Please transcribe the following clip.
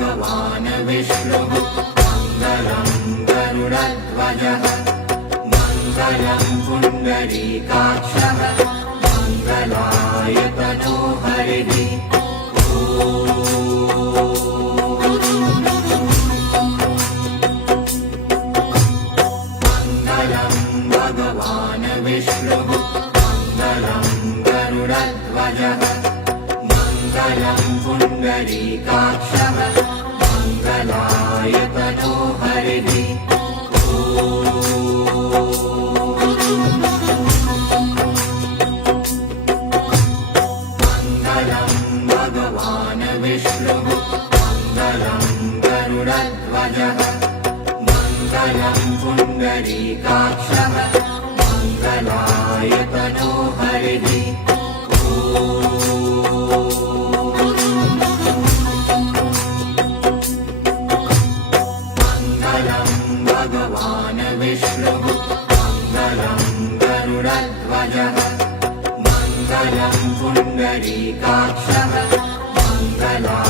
भगवान् विष्णुः मङ्गलं गरुडध्वजः मङ्गलं पुण्डरीकाक्षः मङ्गलाय तनोहरिः मङ्गलं भगवान् विष्णुः मङ्गलं गरुडध्वजः मङ्गलं पुण्डरीकाक्षः मङ्गलाय तनोहरिः मङ्गलं भगवान् विष्णुः मङ्गलं गरुडध्वजः मङ्गलं पुण्डरीकाक्षः मङ्गलाय तनोहरिः मङ्गलं भगवान् विष्णुः मङ्गलं गरुडध्वजः मङ्गलं पुण्डरीकाक्षः मङ्गलाय